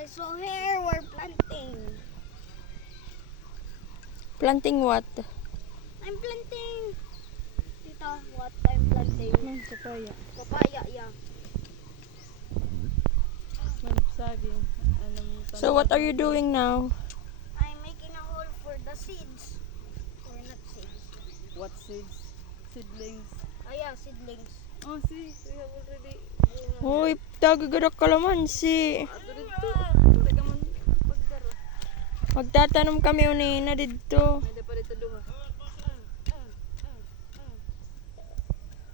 guys, so here we're planting. Planting what? I'm planting. Tita, what I'm planting? Papaya. Papaya, yeah. Saging. So what are you doing now? I'm making a hole for the seeds. Or not seeds. What seeds? Seedlings. Oh yeah, seedlings. Oh, see, we have already. Uy, tagagadak kalamansi. Ato dito. Teka man pagdaro. Magtatanom kami unina dito. May pa dito duha.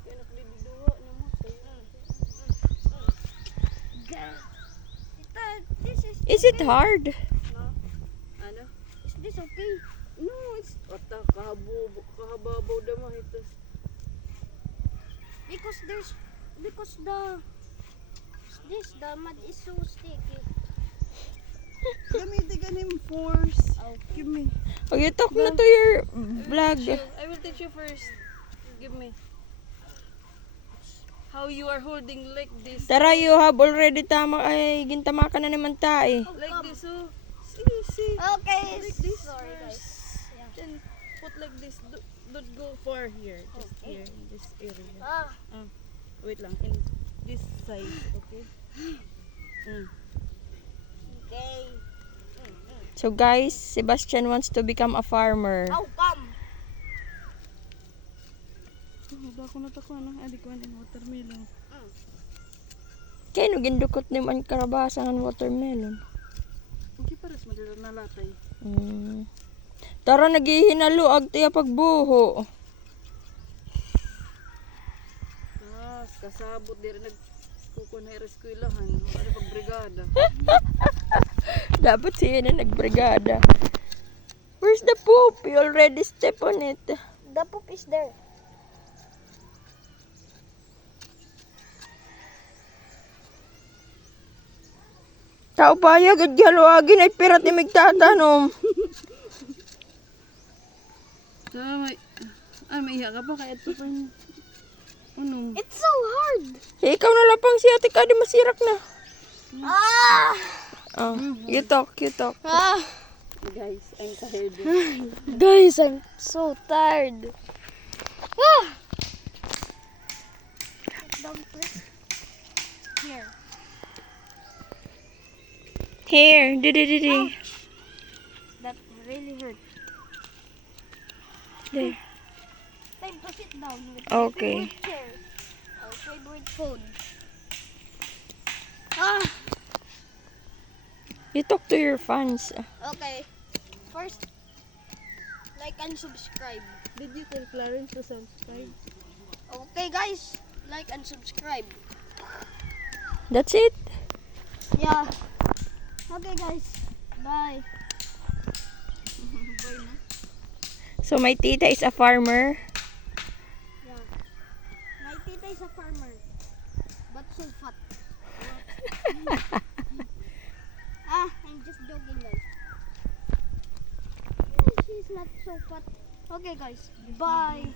Kaya nakdidi duha na mo. Tita, this Is it hard? No? Ano? is this okay? No, it's ata kahababaw dama ito. Because the mud is so sticky. Gamitin ka ning force. Okay. Give me. Oh, you talk na to your vlog. I will teach you first. Give me. How you are holding like this. Tara, you have already tama. Ay, gintama ka na naman tayo. Like this, oh. See. Okay, Like this. sorry guys. Yeah. Then put like this. Don't go far here. Just here in this area. Ah, Wait lang. In this side, okay? okay. So guys, Sebastian wants to become a farmer. How come? Oh, bako na tako ano? Adi ko ang watermelon. Kaya no gindukot ni man karabasan ang watermelon. Okay, pares madala na latay. Tara, naghihinaluag tiya pagbuho. Kasabot diri nagkukun na eskwelahan. Ano pag brigada? Dapat siya na nagbrigada. Where's the poop? You already step on it. The poop is there. Tao pa ya gadyaluagin ay pirat ni migtatanom. So, may iya ka pa kaya ito pa ano? It's so hard. Ikaw na lapang si ate ka di masirak na. Ah! Oh, you talk. Ah! Guys, I'm tired. Guys, I'm so tired. Ah! Sit down first. Here. Here, didi. That really hurt. There. Time to sit down with Okay. favorite chair. Our favorite phone. Ah! You talk to your fans. Okay. First, like and subscribe. Did you tell Clarence to subscribe? Okay, guys, like and subscribe. That's it. Yeah. Okay, guys. Bye. Bye na. So my tita is a farmer. Yeah. My tita is a farmer, but so fat. I'm just joking, guys. She's not so fat. Okay, guys. Bye.